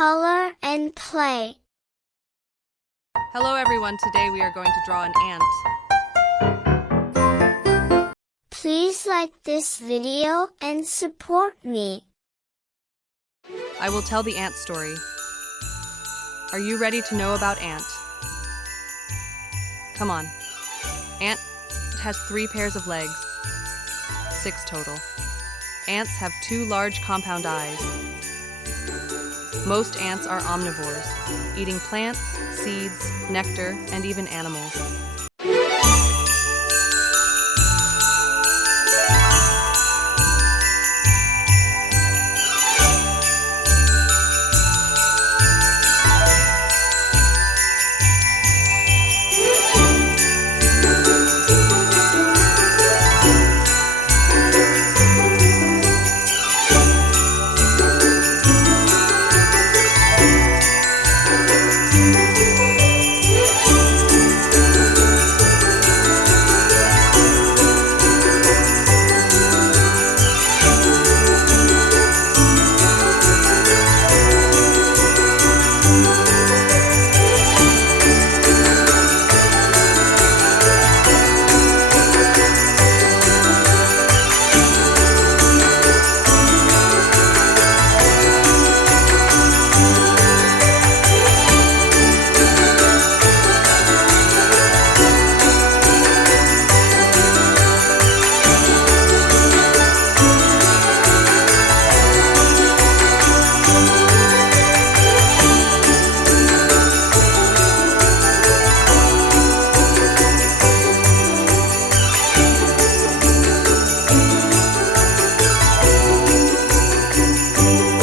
color and play. Hello everyone, today we are going to draw an ant. Please like this video and support me. I will tell the ant story. Are you ready to know about ant? Come on. Ant has 3 pairs of legs. 6 total. Ants have 2 large compound eyes. Most ants are omnivores, eating plants, seeds, nectar, and even animals.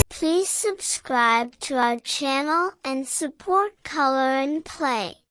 Please subscribe to our channel and support Color and Play.